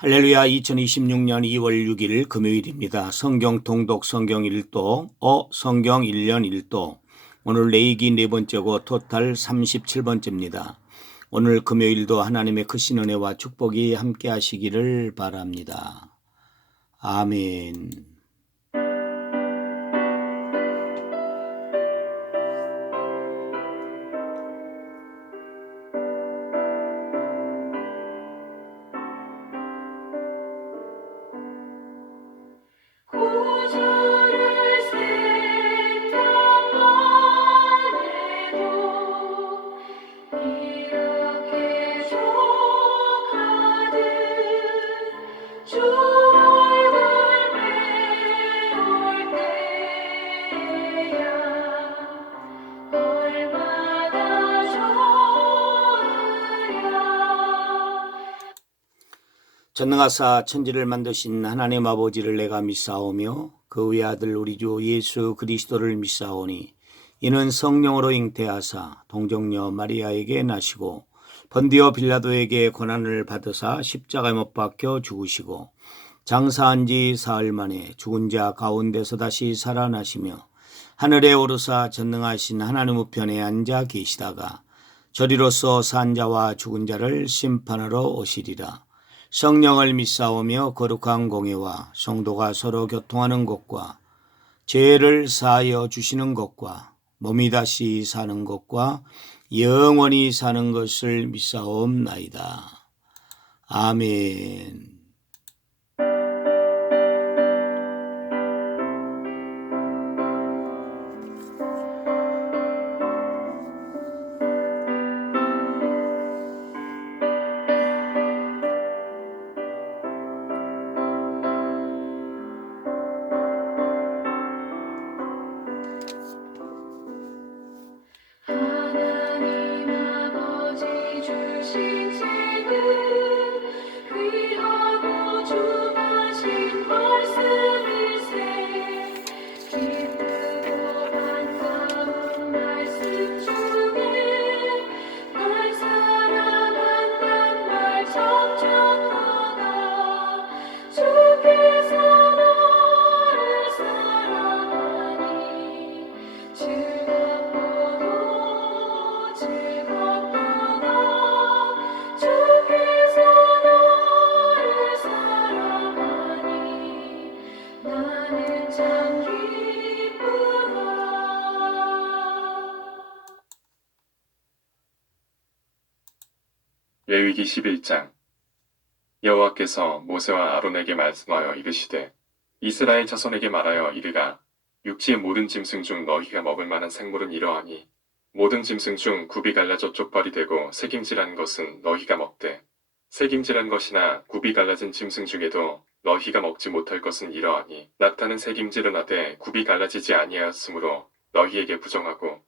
할렐루야. 2026년 2월 6일 금요일입니다. 성경 통독 성경 1도, 성경 1년 1도. 오늘 레이기 네 번째고 토탈 37번째입니다. 오늘 금요일도 하나님의 크신 은혜와 축복이 함께 하시기를 바랍니다. 아멘. 구주를 생각만 해도 이렇게 족하듯 주 얼굴 배울 때야 얼마나 좋으랴. 전능하사 천지를 만드신 하나님 아버지를 내가 믿사오며 그 외아들 우리 주 예수 그리스도를 믿사오니 이는 성령으로 잉태하사 동정녀 마리아에게 나시고 번디오 빌라도에게 고난을 받으사 십자가에 못 박혀 죽으시고 장사한 지 사흘 만에 죽은 자 가운데서 다시 살아나시며 하늘에 오르사 전능하신 하나님 우편에 앉아 계시다가 저리로서 산 자와 죽은 자를 심판하러 오시리라. 성령을 믿사오며 거룩한 공예와 성도가 서로 교통하는 것과 죄를 사하여 주시는 것과 몸이 다시 사는 것과 영원히 사는 것을 믿사옵나이다. 아멘. 하나님 아버지 주신 책은 귀하고 중하신 말씀일세. 기쁘고 반가운 말씀 중에 날 사랑한단 말 적적하다. 주께서 너를 사랑하니 즐겁고도 즐겁도다. 주께서 너를 사랑하니 나는 참 기쁘다. 레위기 11장. 여호와께서 모세와 아론에게 말씀하여 이르시되 이스라엘 자손에게 말하여 이르가 육지의 모든 짐승 중 너희가 먹을 만한 생물은 이러하니 모든 짐승 중 굽이 갈라져 쪽발이 되고 새김질한 것은 너희가 먹되 새김질한 것이나 굽이 갈라진 짐승 중에도 너희가 먹지 못할 것은 이러하니 낙타는 새김질은 하되 굽이 갈라지지 아니하였으므로 너희에게 부정하고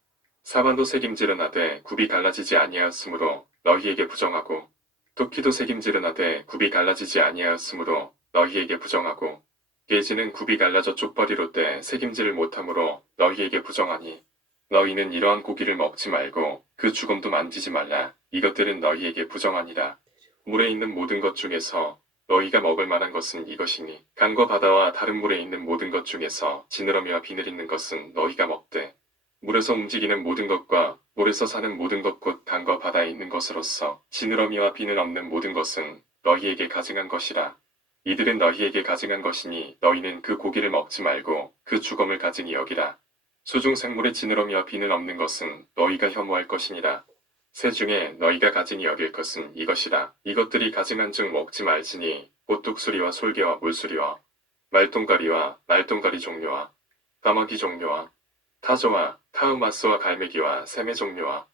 사반도 새김질은 하되 굽이 갈라지지 아니하였으므로 너희에게 부정하고 토끼도 새김질은 하되 굽이 갈라지지 아니하였으므로 너희에게 부정하고 돼지는 굽이 갈라져 쪽발이로 때 새김질을 못하므로 너희에게 부정하니 너희는 이러한 고기를 먹지 말고 그 주검도 만지지 말라. 이것들은 너희에게 부정하니라. 물에 있는 모든 것 중에서 너희가 먹을 만한 것은 이것이니 강과 바다와 다른 물에 있는 모든 것 중에서 지느러미와 비늘 있는 것은 너희가 먹되 물에서 움직이는 모든 것과 물에서 사는 모든 것 곧 강과 바다에 있는 것으로서 지느러미와 비늘 없는 모든 것은 너희에게 가증한 것이라. 이들은 너희에게 가증한 것이니 너희는 그 고기를 먹지 말고 그 주검을 가증히 여기라. 수중 생물의 지느러미와 비늘 없는 것은 너희가 혐오할 것이니라. 새 중에 너희가 가증히 여길 것은 이것이라. 이것들이 가증한 즉 먹지 말지니 보뚝수리와 솔개와 물수리와 말똥가리와 말똥가리 종류와 까마귀 종류와 타조와 타흐마스와 갈매기와 샘의 종류와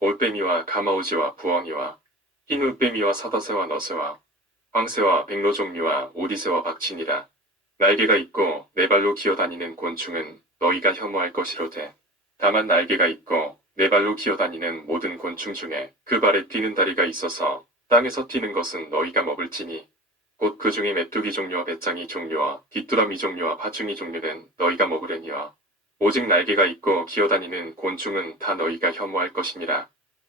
올빼미와 가마우지와 부엉이와 흰 울빼미와 사다새와 너새와 황새와 백로 종류와 오리새와 박치니라. 날개가 있고 네 발로 기어다니는 곤충은 너희가 혐오할 것이로되 다만 날개가 있고 네 발로 기어다니는 모든 곤충 중에 그 발에 뛰는 다리가 있어서 땅에서 뛰는 것은 너희가 먹을지니 곧 그 중에 메뚜기 종류와 배짱이 종류와 귀뚜라미 종류와 파충이 종류는 너희가 먹으려니와 오직 날개가 있고 기어다니는 곤충은 다 너희가 혐오할 것이니라.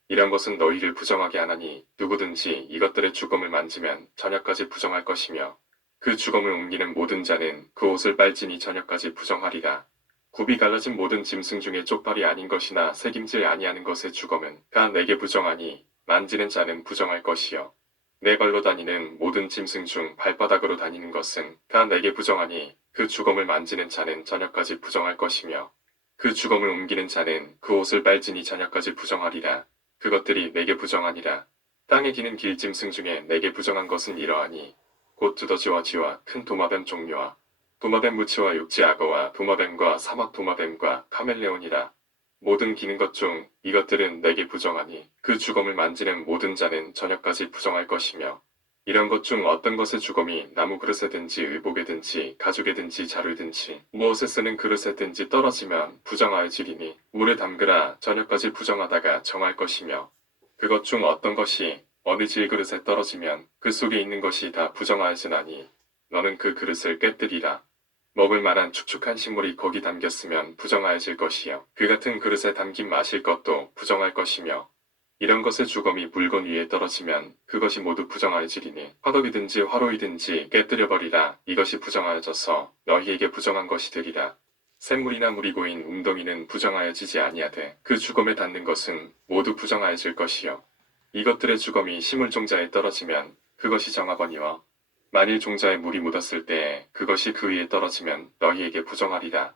이런 것은 너희를 부정하게 하나니 누구든지 이것들의 주검을 만지면 저녁까지 부정할 것이며 그 주검을 옮기는 모든 자는 그 옷을 빨지니 저녁까지 부정하리라. 굽이 갈라진 모든 짐승 중에 쪽발이 아닌 것이나 새김질 아니하는 것의 주검은 다 내게 부정하니 만지는 자는 부정할 것이요. 내 발로 다니는 모든 짐승 중 발바닥으로 다니는 것은 다 내게 부정하니 그 주검을 만지는 자는 저녁까지 부정할 것이며 그 주검을 옮기는 자는 그 옷을 빨지니 저녁까지 부정하리라. 그것들이 내게 부정하니라. 땅에 기는 길짐승 중에 내게 부정한 것은 이러하니 곧 두더지와 쥐와 큰 도마뱀 종류와 도마뱀 무치와 육지 악어와 도마뱀과 사막 도마뱀과 카멜레온이라. 모든 기는 것 중 이것들은 내게 부정하니 그 주검을 만지는 모든 자는 저녁까지 부정할 것이며 이런 것 중 어떤 것의 주검이 나무 그릇에든지 의복에든지 가죽에든지 자루든지 무엇에 쓰는 그릇에든지 떨어지면 부정하여지리니 물에 담그라. 저녁까지 부정하다가 정할 것이며 그것 중 어떤 것이 어느 질그릇에 떨어지면 그 속에 있는 것이 다 부정하여지나니 너는 그 그릇을 깨뜨리라. 먹을 만한 축축한 식물이 거기 담겼으면 부정하여질 것이요 그 같은 그릇에 담긴 마실 것도 부정할 것이며 이런 것의 주검이 물건 위에 떨어지면 그것이 모두 부정하여지리니 화덕이든지 화로이든지 깨뜨려버리라. 이것이 부정하여져서 너희에게 부정한 것이 되리라. 샘물이나 물이 고인 웅덩이는 부정하여지지 아니하되 그 주검에 닿는 것은 모두 부정하여질 것이요 이것들의 주검이 시물 종자에 떨어지면 그것이 정하거니와 만일 종자에 물이 묻었을 때에 그것이 그 위에 떨어지면 너희에게 부정하리라.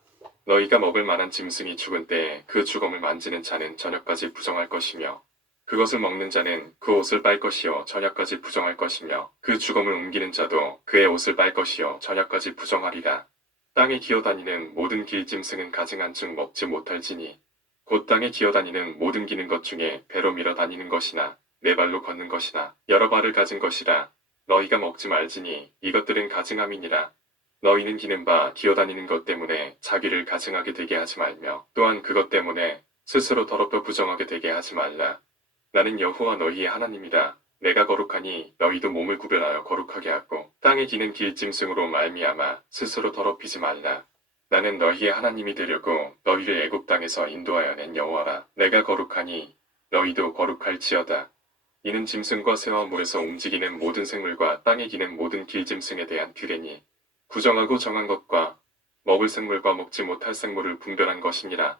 너희가 먹을 만한 짐승이 죽은 때에 그 주검을 만지는 자는 저녁까지 부정할 것이며 그것을 먹는 자는 그 옷을 빨 것이요 저녁까지 부정할 것이며 그 주검을 옮기는 자도 그의 옷을 빨 것이요 저녁까지 부정하리라. 땅에 기어다니는 모든 길짐승은 가증한 즉 먹지 못할지니 곧 땅에 기어다니는 모든 기는 것 중에 배로 밀어 다니는 것이나 네 발로 걷는 것이나 여러 발을 가진 것이라. 너희가 먹지 말지니 이것들은 가증함이니라. 너희는 기는 바 기어다니는 것 때문에 자기를 가증하게 되게 하지 말며 또한 그것 때문에 스스로 더럽고 부정하게 되게 하지 말라. 나는 여호와 너희의 하나님이다. 내가 거룩하니 너희도 몸을 구별하여 거룩하게 하고 땅에 기는 길짐승으로 말미암아 스스로 더럽히지 말라. 나는 너희의 하나님이 되려고 너희를 애굽 땅에서 인도하여 낸 여호와라. 내가 거룩하니 너희도 거룩할지어다. 이는 짐승과 새와 물에서 움직이는 모든 생물과 땅에 기는 모든 길짐승에 대한 규례니 부정하고 정한 것과 먹을 생물과 먹지 못할 생물을 분별한 것이니라.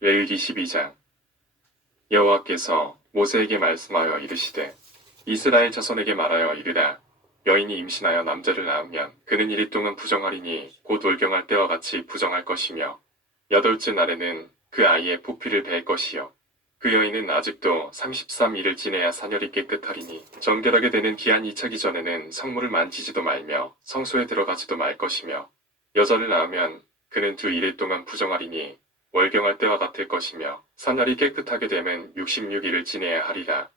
레위기 12장. 여호와께서 모세에게 말씀하여 이르시되 이스라엘 자손에게 말하여 이르라. 여인이 임신하여 남자를 낳으면 그는 1일 동안 부정하리니 곧 올경할 때와 같이 부정할 것이며 8째 날에는 그 아이의 포피를 벨 것이요 그 여인은 아직도 33일을 지내야 사녀리 깨끗하리니 정결하게 되는 기한이 차기 전에는 성물을 만지지도 말며 성소에 들어가지도 말 것이며 여자를 낳으면 그는 두 1일 동안 부정하리니 월경할 때와 같을 것이며 사날이 깨끗하게 되면 66일을 지내야 하리라.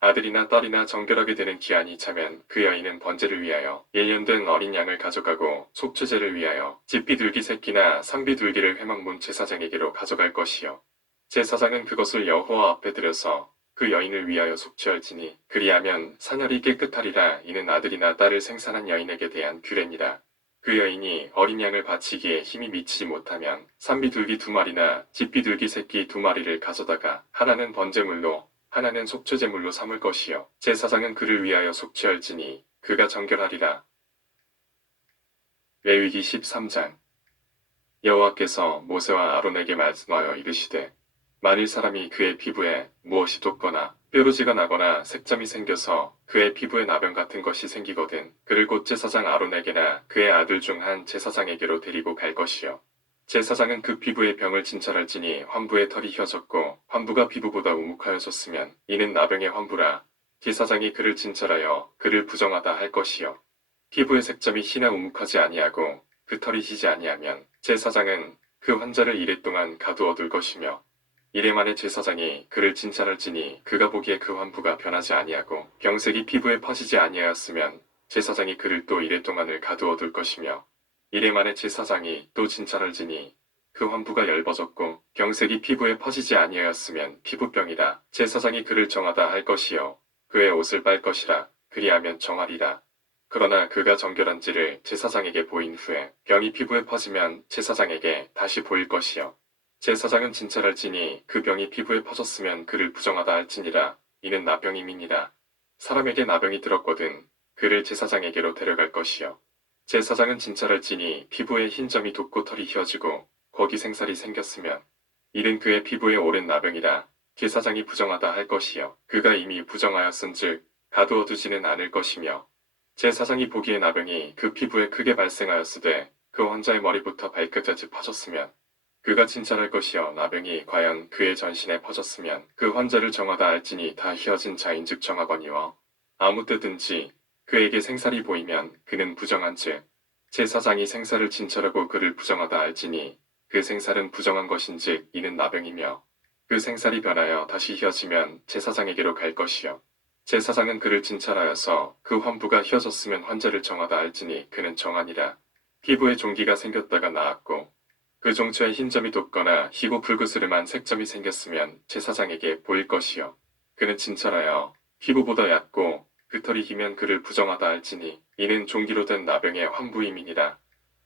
아들이나 딸이나 정결하게 되는 기한이 차면 그 여인은 번제를 위하여 1년 된 어린 양을 가져가고 속죄제를 위하여 집비둘기 새끼나 상비둘기를 회막문 제사장에게로 가져갈 것이요 제사장은 그것을 여호와 앞에 들여서 그 여인을 위하여 속죄할지니 그리하면 사날이 깨끗하리라. 이는 아들이나 딸을 생산한 여인에게 대한 규례니라. 그 여인이 어린 양을 바치기에 힘이 미치지 못하면 산비둘기 2마리나 집비둘기 새끼 2마리를 가져다가 하나는 번제물로 하나는 속죄제물로 삼을 것이요 제사장은 그를 위하여 속죄할지니 그가 정결하리라. 레위기 13장. 여호와께서 모세와 아론에게 말씀하여 이르시되 만일 사람이 그의 피부에 무엇이 돋거나 뾰루지가 나거나 색점이 생겨서 그의 피부에 나병 같은 것이 생기거든 그를 곧 제사장 아론에게나 그의 아들 중 한 제사장에게로 데리고 갈 것이요 제사장은 그 피부의 병을 진찰할지니 환부의 털이 휘어졌고 환부가 피부보다 우묵하여졌으면 이는 나병의 환부라. 제사장이 그를 진찰하여 그를 부정하다 할 것이요 피부의 색점이 희나 우묵하지 아니하고 그 털이 희지 아니하면 제사장은 그 환자를 1일 동안 가두어 둘 것이며 1일 만에 제사장이 그를 진찰할지니 그가 보기에 그 환부가 변하지 아니하고 병색이 피부에 퍼지지 아니하였으면 제사장이 그를 또 1일 동안을 가두어 둘 것이며 1일 만에 제사장이 또 진찰할지니 그 환부가 엷어졌고 병색이 피부에 퍼지지 아니하였으면 피부병이라. 제사장이 그를 정하다 할 것이요 그의 옷을 빨 것이라. 그리하면 정하리라. 그러나 그가 정결한지를 제사장에게 보인 후에 병이 피부에 퍼지면 제사장에게 다시 보일 것이요 제사장은 진찰할지니 그 병이 피부에 퍼졌으면 그를 부정하다 할지니라. 이는 나병임이니라. 사람에게 나병이 들었거든 그를 제사장에게로 데려갈 것이요. 제사장은 진찰할지니 피부에 흰 점이 돋고 털이 휘어지고 거기 생살이 생겼으면 이는 그의 피부에 오랜 나병이라. 제사장이 부정하다 할 것이요. 그가 이미 부정하였은즉 가두어 두지는 않을 것이며 제사장이 보기에 나병이 그 피부에 크게 발생하였으되 그 환자의 머리부터 발끝까지 퍼졌으면 그가 진찰할 것이요. 나병이 과연 그의 전신에 퍼졌으면 그 환자를 정하다 할지니 다 휘어진 자인즉 정하거니와 아무 때든지 그에게 생살이 보이면 그는 부정한즉 제사장이 생살을 진찰하고 그를 부정하다 할지니 그 생살은 부정한 것인즉 이는 나병이며 그 생살이 변하여 다시 휘어지면 제사장에게로 갈 것이요. 제사장은 그를 진찰하여서 그 환부가 휘어졌으면 환자를 정하다 할지니 그는 정하니라. 피부에 종기가 생겼다가 나았고 그 종처에 흰 점이 돋거나 희고 붉으스름한 색점이 생겼으면 제사장에게 보일 것이요. 그는 진찰하여 피부보다 얕고 그 털이 희면 그를 부정하다 할지니 이는 종기로 된 나병의 환부임이니라.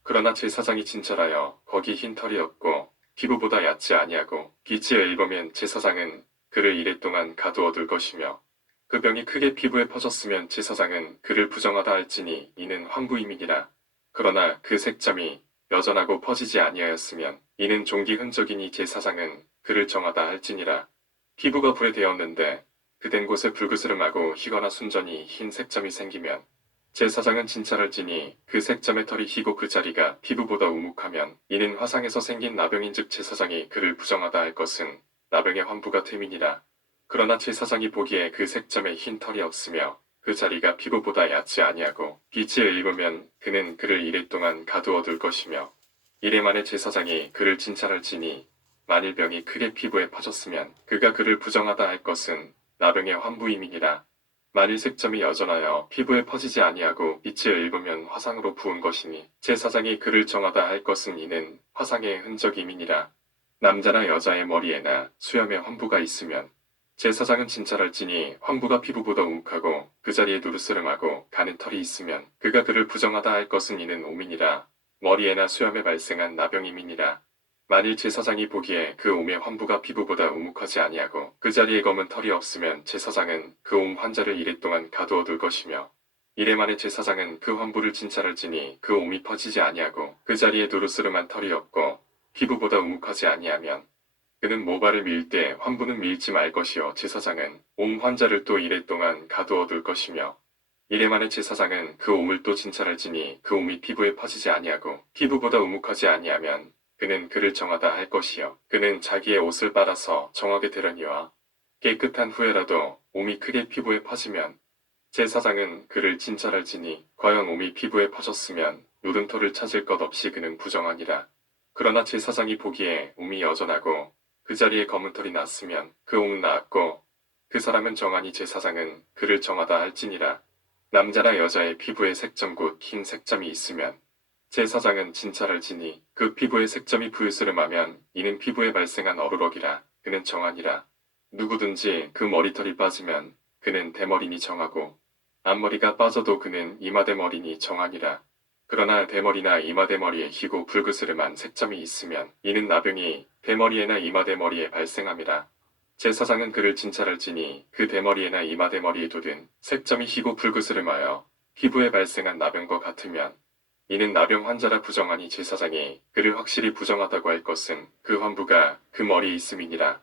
그러나 제사장이 진찰하여 거기 흰 털이 없고 피부보다 얕지 아니하고 빛이 일보면 제사장은 그를 이래 동안 가두어 둘 것이며 그 병이 크게 피부에 퍼졌으면 제사장은 그를 부정하다 할지니 이는 환부임이니라. 그러나 그 색점이 여전하고 퍼지지 아니하였으면 이는 종기 흔적이니 제사장은 그를 정하다 할지니라. 피부가 불에 되었는데 그 된 곳에 불그스름하고 희거나 순전히 흰 색점이 생기면 제사장은 진찰할지니 그 색점의 털이 희고 그 자리가 피부보다 우묵하면 이는 화상에서 생긴 나병인즉 제사장이 그를 부정하다 할 것은 나병의 환부가 됨이니라. 그러나 제사장이 보기에 그 색점에 흰 털이 없으며 그 자리가 피부보다 얕지 아니하고 빛이 일으면 그는 그를 이래 동안 가두어 둘 것이며 이래 만에 제사장이 그를 진찰할지니 만일 병이 크게 피부에 퍼졌으면 그가 그를 부정하다 할 것은 나병의 환부임이니라. 만일 색점이 여전하여 피부에 퍼지지 아니하고 빛이 일으면 화상으로 부은 것이니 제사장이 그를 정하다 할 것은 이는 화상의 흔적임이니라. 남자나 여자의 머리에나 수염에 환부가 있으면 제사장은 진찰할지니 환부가 피부보다 움욱하고 그 자리에 누르스름하고 가는 털이 있으면 그가 그를 부정하다 할 것은 이는 오민이라. 머리에나 수염에 발생한 나병임이니라. 만일 제사장이 보기에 그 옴의 환부가 피부보다 우묵하지 아니하고 그 자리에 검은 털이 없으면 제사장은 그 옴 환자를 이래 동안 가두어 둘 것이며 이래 만에 제사장은 그 환부를 진찰할지니 그 옴이 퍼지지 아니하고 그 자리에 누르스름한 털이 없고 피부보다 우묵하지 아니하면 그는 모발을 밀 때 환부는 밀지 말 것이요 제사장은 옴 환자를 또 이래 동안 가두어 둘 것이며 이래 만에 제사장은 그 옴을 또 진찰할지니 그 옴이 피부에 퍼지지 아니하고 피부보다 우묵하지 아니하면 그는 그를 정하다 할 것이요 그는 자기의 옷을 빨아서 정하게 되려니와 깨끗한 후에라도 옴이 크게 피부에 퍼지면 제사장은 그를 진찰할지니 과연 옴이 피부에 퍼졌으면 누른 털을 찾을 것 없이 그는 부정하니라. 그러나 제사장이 보기에 옴이 여전하고 그 자리에 검은 털이 났으면 그 옴은 나았고 그 사람은 정하니 제사장은 그를 정하다 할지니라. 남자나 여자의 피부에 색점 곧 흰 색점이 있으면 제사장은 진찰할지니 그 피부의 색점이 부유스름하면 이는 피부에 발생한 어루럭이라. 그는 정하니라. 누구든지 그 머리털이 빠지면 그는 대머리니 정하고 앞머리가 빠져도 그는 이마대머리니 정하니라. 그러나 대머리나 이마대머리에 희고 붉으스름한 색점이 있으면 이는 나병이 대머리에나 이마대머리에 발생함이라. 제사장은 그를 진찰할지니 그 대머리에나 이마대머리에 돋은 색점이 희고 붉으스름하여 피부에 발생한 나병과 같으면 이는 나병 환자라 부정하니 제사장이 그를 확실히 부정하다고 할 것은 그 환부가 그 머리에 있음이니라.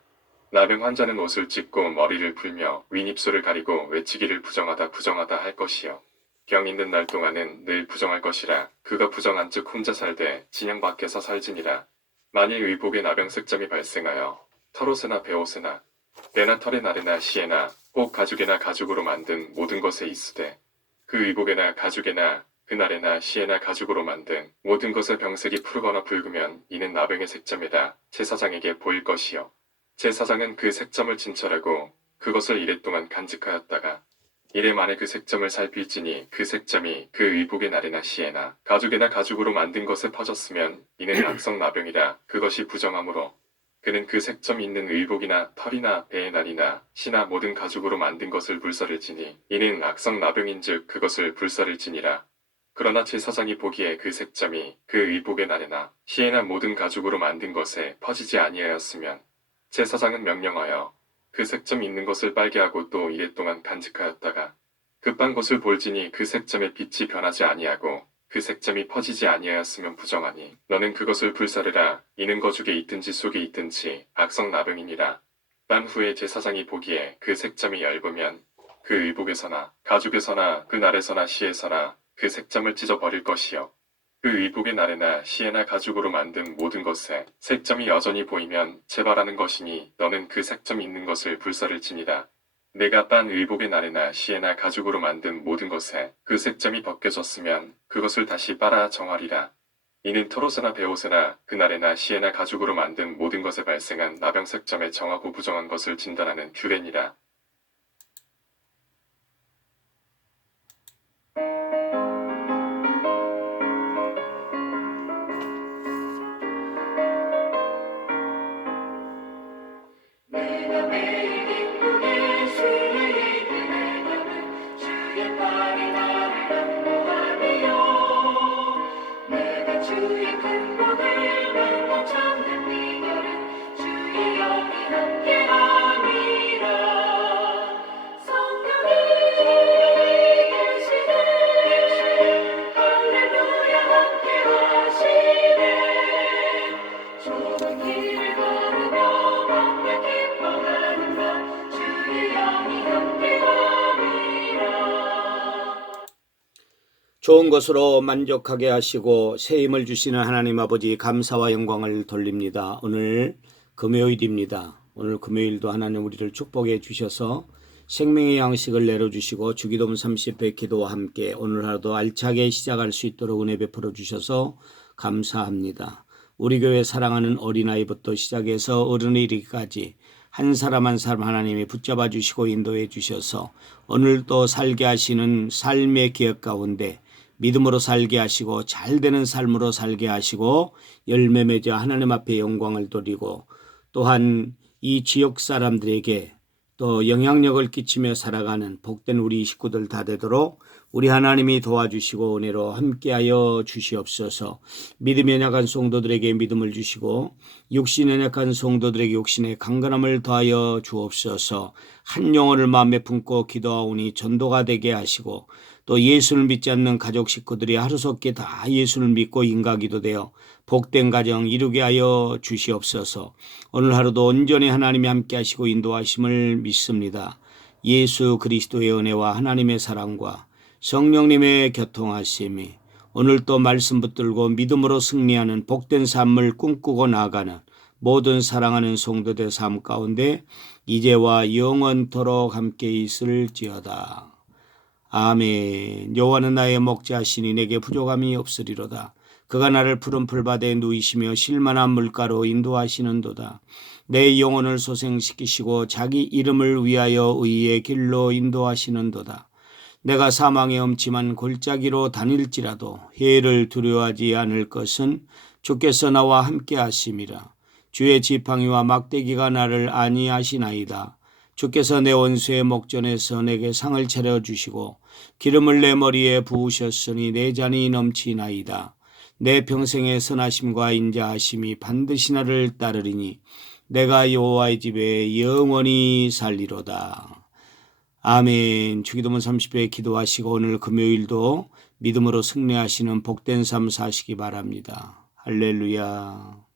나병 환자는 옷을 찢고 머리를 풀며 윗입술을 가리고 외치기를 부정하다 할 것이요. 병 있는 날 동안은 늘 부정할 것이라. 그가 부정한즉 혼자 살되 진영 밖에서 살지니라. 만일 의복에 나병 색점이 발생하여 털옷에나 베옷에나 배나 털의 날에나 시에나 혹 가죽에나 가죽으로 만든 모든 것에 있으되 그 의복에나 가죽에나 그날에나 시에나 가죽으로 만든 모든 것의 병색이 푸르거나 붉으면 이는 나병의 색점이다. 제사장에게 보일 것이요. 제사장은 그 색점을 진찰하고 그것을 이래 동안 간직하였다가 이래 만에 그 색점을 살필지니 그 색점이 그 의복의 날에나 시에나 가죽에나 가죽으로 만든 것에 퍼졌으면 이는 악성 나병이라. 그것이 부정하므로 그는 그 색점 있는 의복이나 털이나 배의 날이나 시나 모든 가죽으로 만든 것을 불사를지니 이는 악성 나병인즉 그것을 불사를지니라. 그러나 제사장이 보기에 그 색점이 그 의복의 날에나 시에나 모든 가죽으로 만든 것에 퍼지지 아니하였으면 제사장은 명령하여 그 색점 있는 것을 빨게 하고 또 이래 동안 간직하였다가 급한 것을 볼지니 그 색점의 빛이 변하지 아니하고 그 색점이 퍼지지 아니하였으면 부정하니 너는 그것을 불사르라. 이는 거죽에 있든지 속에 있든지 악성 나병이니라. 난 후에 제사장이 보기에 그 색점이 엷으면 그 의복에서나 가죽에서나 그 날에서나 시에서나 그 색점을 찢어 버릴 것이요 그 의복의 날에나 시에나 가죽으로 만든 모든 것에 색점이 여전히 보이면 재발하는 것이니 너는 그 색점 있는 것을 불사를지니라. 내가 빤 의복의 날에나 시에나 가죽으로 만든 모든 것에 그 색점이 벗겨졌으면 그것을 다시 빨아 정하리라. 이는 토롯이나 베옷이나 그날에나 시에나 가죽으로 만든 모든 것에 발생한 나병 색점에 정하고 부정한 것을 진단하는 규례니라. 내가 매일 기쁘게 주의 기대하는 주의 팔이 나를 안보하며 내가 주의 큰 복을 만나 찾는 비결은 주의 영이 함께함이라. 성령이 계시네 할렐루야 함께하시네. 좁은 길을 걸으며 밤에 기뻐하는 것 주의 영이 함께함이라. 좋은 것으로 만족하게 하시고 새 힘을 주시는 하나님 아버지 감사와 영광을 돌립니다. 오늘 금요일입니다. 오늘 금요일도 하나님 우리를 축복해 주셔서 생명의 양식을 내려주시고 주기도문 30회 기도와 함께 오늘 하루도 알차게 시작할 수 있도록 은혜 베풀어 주셔서 감사합니다. 우리 교회 사랑하는 어린아이부터 시작해서 어른에 이르기까지 한 사람 한 사람 하나님이 붙잡아 주시고 인도해 주셔서 오늘도 살게 하시는 삶의 기억 가운데 믿음으로 살게 하시고 잘되는 삶으로 살게 하시고 열매 맺어 하나님 앞에 영광을 돌리고 또한 이 지역 사람들에게 또 영향력을 끼치며 살아가는 복된 우리 식구들 다 되도록 우리 하나님이 도와주시고 은혜로 함께하여 주시옵소서. 믿음이 연약한 성도들에게 믿음을 주시고 육신이 연약한 성도들에게 육신의 강건함을 더하여 주옵소서. 한 영혼을 마음에 품고 기도하오니 전도가 되게 하시고 또 예수를 믿지 않는 가족 식구들이 하루속히 다 예수를 믿고 인가기도 되어 복된 가정 이루게 하여 주시옵소서. 오늘 하루도 온전히 하나님이 함께 하시고 인도하심을 믿습니다. 예수 그리스도의 은혜와 하나님의 사랑과 성령님의 교통하심이 오늘 또 말씀 붙들고 믿음으로 승리하는 복된 삶을 꿈꾸고 나아가는 모든 사랑하는 성도들 삶 가운데 이제와 영원토록 함께 있을지어다. 아멘. 여호와는 나의 목자시니 내게 부족함이 없으리로다. 그가 나를 푸른 풀밭에 누이시며 실만한 물가로 인도하시는도다. 내 영혼을 소생시키시고 자기 이름을 위하여 의의 길로 인도하시는도다. 내가 사망의 엄침한 골짜기로 다닐지라도 해를 두려워하지 않을 것은 주께서 나와 함께 하심이라. 주의 지팡이와 막대기가 나를 안위하시나이다. 주께서 내 원수의 목전에서 내게 상을 차려주시고 기름을 내 머리에 부으셨으니 내 잔이 넘치나이다. 내 평생의 선하심과 인자하심이 반드시 나를 따르리니 내가 여호와의 집에 영원히 살리로다. 아멘. 주기도문 30회 기도하시고 오늘 금요일도 믿음으로 승리하시는 복된 삶 사시기 바랍니다. 할렐루야.